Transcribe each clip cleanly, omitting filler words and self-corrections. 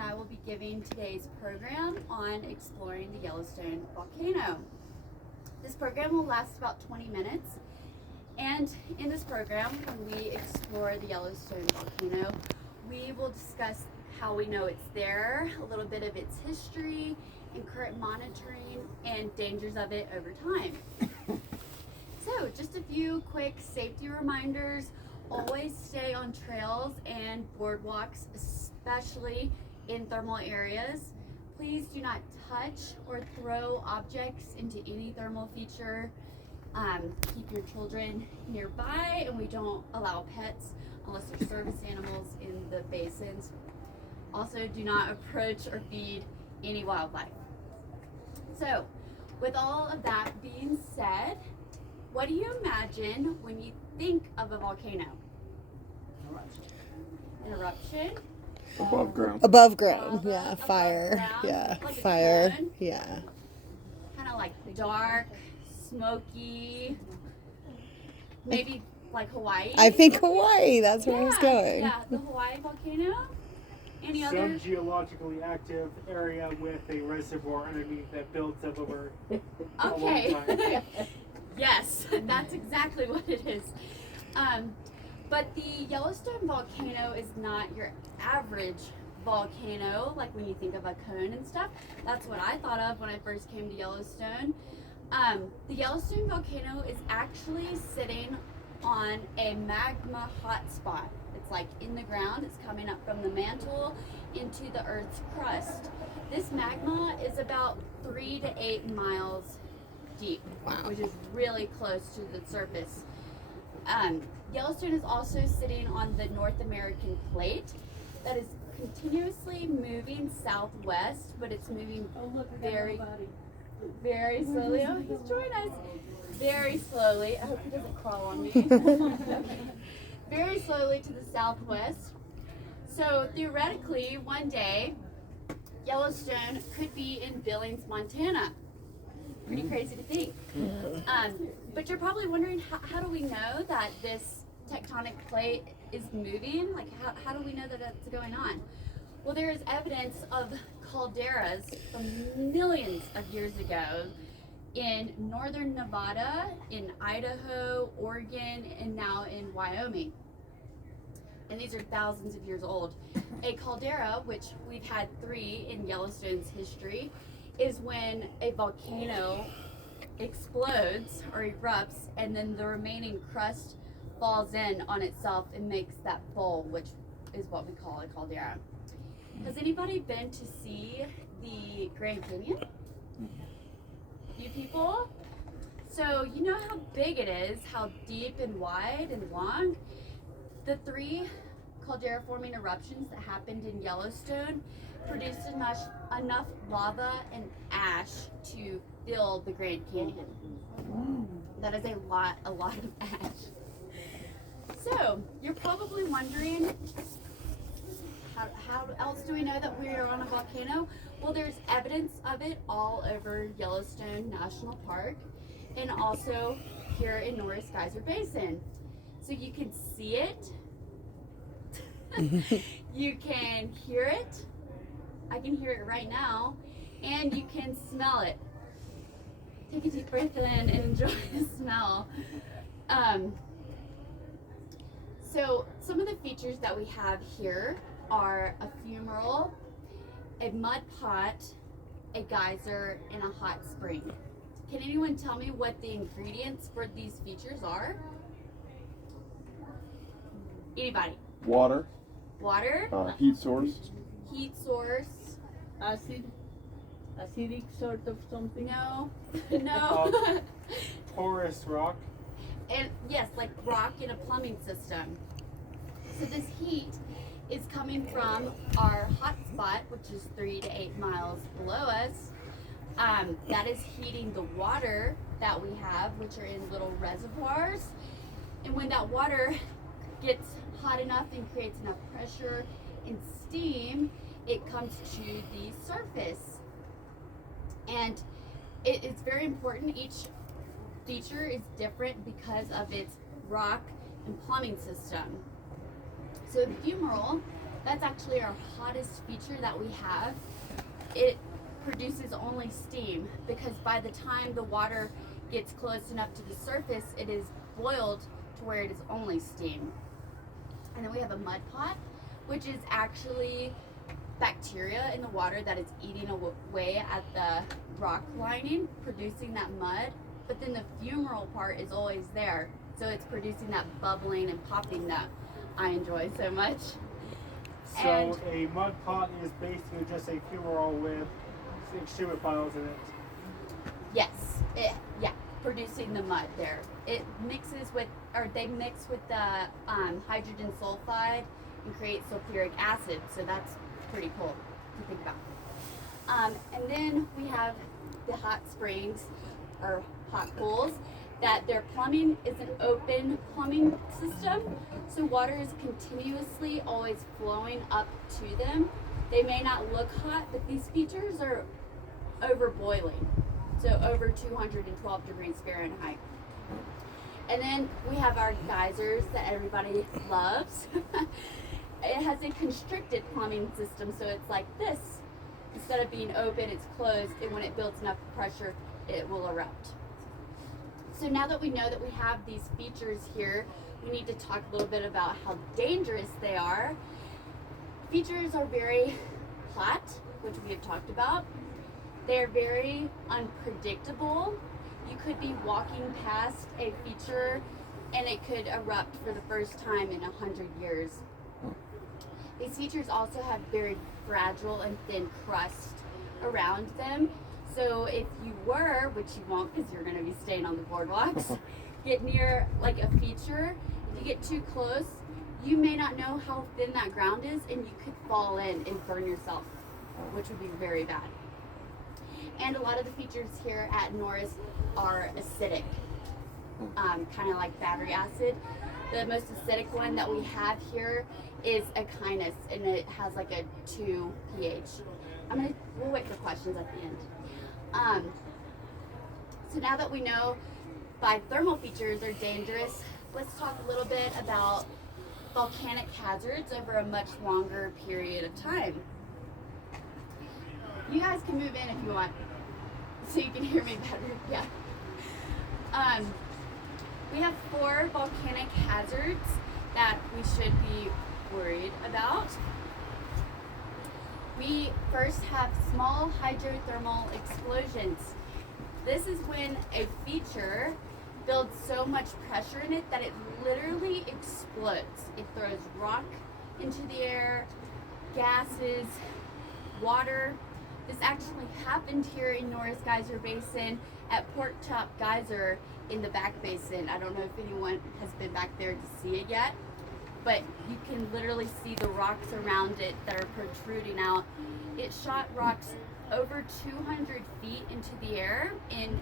and I will be giving today's program on exploring the Yellowstone volcano. This program will last about 20 minutes, and in this program, when we explore the Yellowstone volcano, we will discuss how we know it's there, a little bit of its history and current monitoring, and dangers of it over time. So, just a few quick safety reminders. Always stay on trails and boardwalks, especially in thermal areas. Please do not touch or throw objects into any thermal feature. Keep your children nearby, and we don't allow pets unless they're service animals in the basins. Also, do not approach or feed any wildlife. So, with all of that being said, what do you imagine when you think of a volcano? An eruption? Above ground. Above ground, Lava, yeah. above Fire, ground, yeah. like a Fire, cone. yeah. Kind of like dark, smoky, maybe like Hawaii? I think Hawaii, that's where I was going. Yeah, the Hawaii volcano. Any Some other? geologically active area with a reservoir underneath that builds up over a long Okay. time. Yes, that's exactly what it is. But the Yellowstone volcano is not your average volcano, like when you think of a cone and stuff. That's what I thought of when I first came to Yellowstone. The Yellowstone volcano is actually sitting on a magma hotspot. It's like in the ground, it's coming up from the mantle into the Earth's crust. This magma is about 3 to 8 miles deep, Wow. which is really close to the surface. Yellowstone is also sitting on the North American plate that is continuously moving southwest, but it's moving very, very slowly. Oh, he's joining us. Very slowly. I hope he doesn't crawl on me. Very slowly to the southwest. So theoretically, one day, Yellowstone could be in Billings, Montana. Pretty crazy to think. But you're probably wondering, how do we know that this tectonic plate is moving? Like, how do we know that that's going on? Well, there is evidence of calderas from millions of years ago in northern Nevada, in Idaho, Oregon, and now in Wyoming. And these are thousands of years old. A caldera, which we've had 3 in Yellowstone's history, is when a volcano explodes or erupts, and then the remaining crust falls in on itself and makes that bowl, which is what we call a caldera. Has anybody been to see the Grand Canyon? You people? So you know how big it is, how deep and wide and long? The 3 caldera forming eruptions that happened in Yellowstone produced enough lava and ash to fill the Grand Canyon. That is a lot of ash. So you're probably wondering, how else do we know that we are on a volcano? Well, there's evidence of it all over Yellowstone National Park and also here in Norris Geyser Basin. So you can see it, you can hear it, I can hear it right now, and you can smell it. Take a deep breath in and enjoy the smell. So some of the features that we have here are a fumarole, a mud pot, a geyser, and a hot spring. Can anyone tell me what the ingredients for these features are? Anybody? Water. Water, Heat source. heat source, Acidic sort of something. no, no. Porous rock. And yes, like rock in a plumbing system. So this heat is coming from our hot spot, which is 3 to 8 miles below us. That is heating the water that we have, which are in little reservoirs. And when that water gets hot enough and creates enough pressure and steam, it comes to the surface. And it's very important. Each feature is different because of its rock and plumbing system. So the fumarole That's actually our hottest feature that we have. It produces only steam because by the time the water gets close enough to the surface, it is boiled to where it is only steam. And then we have a mud pot, which is actually bacteria in the water that is eating away at the rock lining, producing that mud. But then the fumarole part is always there. So it's producing that bubbling and popping that I enjoy so much. So And a mud pot is basically just a fumarole with extruded piles in it. yes, producing the mud there. It mixes with, or they mix with the hydrogen sulfide and create sulfuric acid. So that's pretty cool to think about. And then we have the hot springs or hot pools. That their plumbing is an open plumbing system, so water is continuously always flowing up to them. They may not look hot, but these features are over boiling, so over 212 degrees Fahrenheit. And then we have our geysers that everybody loves. It has a constricted plumbing system, so it's like this. Instead of being open, it's closed, and when it builds enough pressure, it will erupt. So now that we know that we have these features here, we need to talk a little bit about how dangerous they are. Features are very hot, which we have talked about. They're very unpredictable. You could be walking past a feature and it could erupt for the first time in 100 years. These features also have very fragile and thin crust around them. So if you were, which you won't because you're going to be staying on the boardwalks, get near like a feature, if you get too close, you may not know how thin that ground is and you could fall in and burn yourself, which would be very bad. And a lot of the features here at Norris are acidic, kind of like battery acid. The most acidic one that we have here is Echinus, and it has like a 2 pH. We'll wait for questions at the end. So now that we know thermal features are dangerous, let's talk a little bit about volcanic hazards over a much longer period of time. You guys can move in if you want, so you can hear me better. Yeah. We have 4 volcanic hazards that we should be worried about. We first have small hydrothermal explosions. This is when a feature builds so much pressure in it that it literally explodes. It throws rock into the air, gases, water. This actually happened here in Norris Geyser Basin at Pork Chop Geyser in the back basin. I don't know if anyone has been back there to see it yet, but you can literally see the rocks around it that are protruding out. It shot rocks over 200 feet into the air in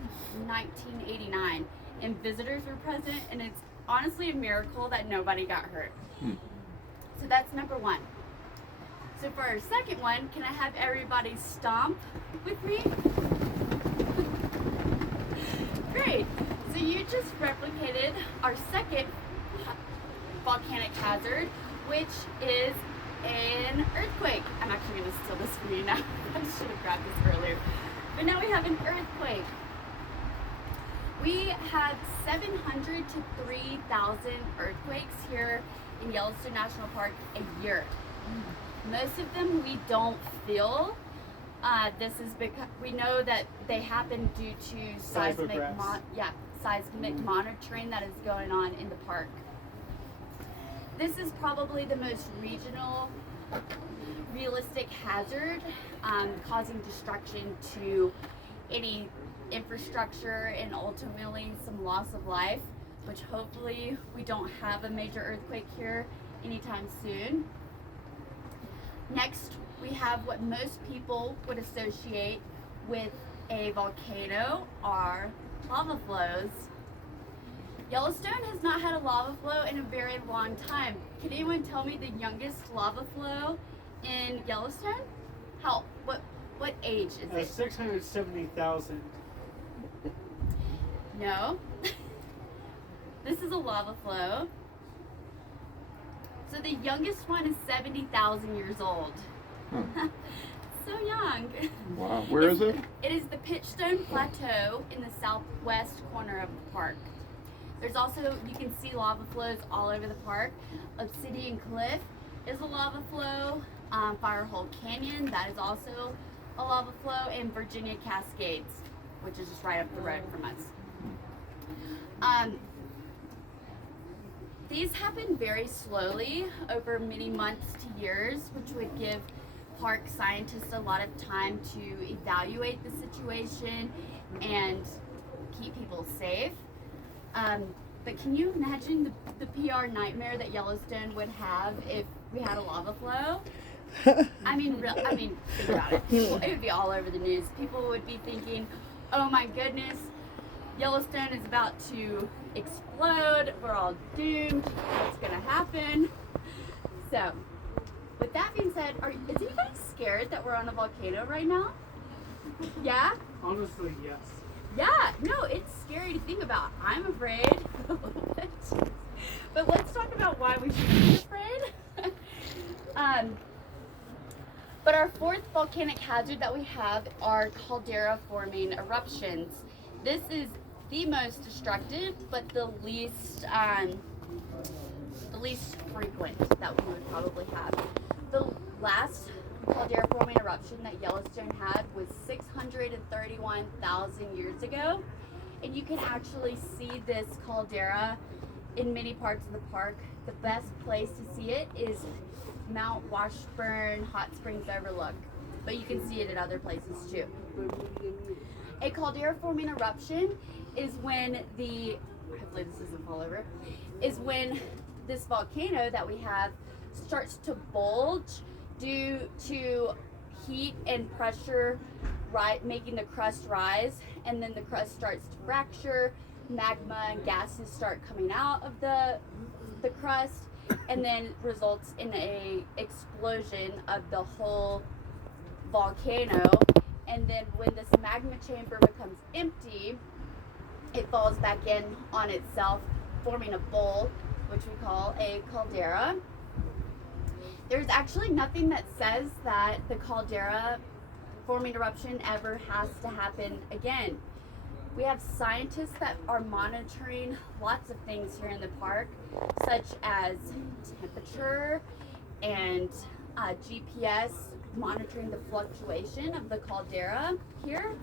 1989, and visitors were present, and it's honestly a miracle that nobody got hurt. So that's number 1. So for our second one, can I have everybody stomp with me? Great. So you just replicated our second volcanic hazard, which is an earthquake. I'm actually going to steal this from you now. I should have grabbed this earlier. But now we have an earthquake. We have 700 to 3,000 earthquakes here in Yellowstone National Park a year. Most of them we don't feel. This is because we know that they happen due to seismic monitoring that is going on in the park. This is probably the most realistic hazard, causing destruction to any infrastructure and ultimately some loss of life, which hopefully we don't have a major earthquake here anytime soon. Next, we have what most people would associate with a volcano are lava flows. Yellowstone has not had a lava flow in a very long time. Can anyone tell me the youngest lava flow in Yellowstone? What age is it? 670,000. No. This is a lava flow. So the youngest one is 70,000 years old. Huh. So young. Wow. Where is it? It is the Pitchstone Plateau in the southwest corner of the park. There's also, you can see lava flows all over the park. Obsidian Cliff is a lava flow. Firehole Canyon, that is also a lava flow. And Virginia Cascades, which is just right up the road from us. These happen very slowly over many months to years, which would give park scientists a lot of time to evaluate the situation and keep people safe. But can you imagine the PR nightmare that Yellowstone would have if we had a lava flow? I mean, think about it. It would be all over the news. People would be thinking, oh my goodness, Yellowstone is about to explode. We're all doomed. What's going to happen? So, with that being said, is anybody scared that we're on a volcano right now? Yeah? Honestly, yes. Yeah, no, it's scary to think about. I'm afraid a little bit. But let's talk about why we should be afraid. But our fourth volcanic hazard that we have are caldera forming eruptions. This is the most destructive, but the least frequent that we would probably have. The last caldera forming eruption that Yellowstone had was 631,000 years ago, and you can actually see this caldera in many parts of the park. The best place to see it is Mount Washburn Hot Springs Overlook, but you can see it at other places too. A caldera forming eruption is when hopefully this doesn't fall over, is when this volcano that we have starts to bulge due to heat and pressure making the crust rise, and then the crust starts to fracture, magma and gases start coming out of the crust, and then results in a explosion of the whole volcano. And then when this magma chamber becomes empty, it falls back in on itself, forming a bowl, which we call a caldera. There's actually nothing that says that the caldera forming eruption ever has to happen again. We have scientists that are monitoring lots of things here in the park, such as temperature and GPS, monitoring the fluctuation of the caldera here.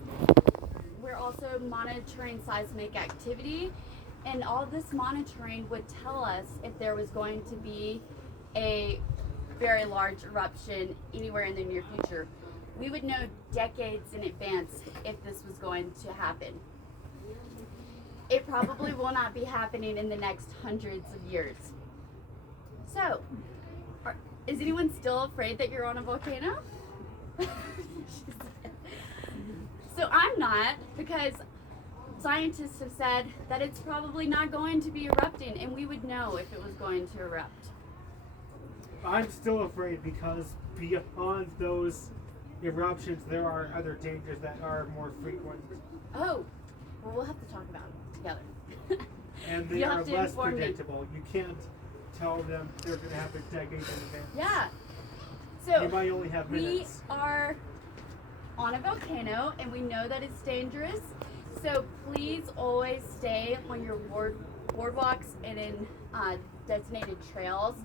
We're also monitoring seismic activity, and all this monitoring would tell us if there was going to be a very large eruption anywhere in the near future. We would know decades in advance if this was going to happen. It probably will not be happening in the next hundreds of years. So, is anyone still afraid that you're on a volcano? So I'm not, because scientists have said that it's probably not going to be erupting, and we would know if it was going to erupt. I'm still afraid because beyond those eruptions, there are other dangers that are more frequent. Oh, well, we'll have to talk about it together. And they You'll are have to less inform me. predictable. You can't tell them they're going to happen decades in advance. Yeah. You might only have We minutes. are on a volcano, and we know that it's dangerous. So please always stay on your boardwalks and in designated trails.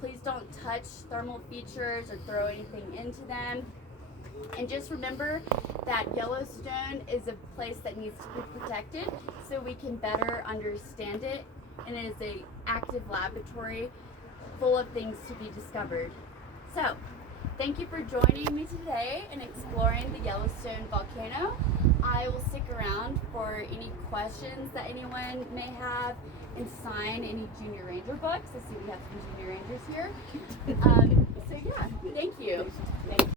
Please don't touch thermal features or throw anything into them. And just remember that Yellowstone is a place that needs to be protected so we can better understand it. And it is an active laboratory full of things to be discovered. So, thank you for joining me today and exploring the Yellowstone volcano. I will stick around for any questions that anyone may have and sign any Junior Ranger books. I see we have some Junior Rangers here. So yeah, thank you.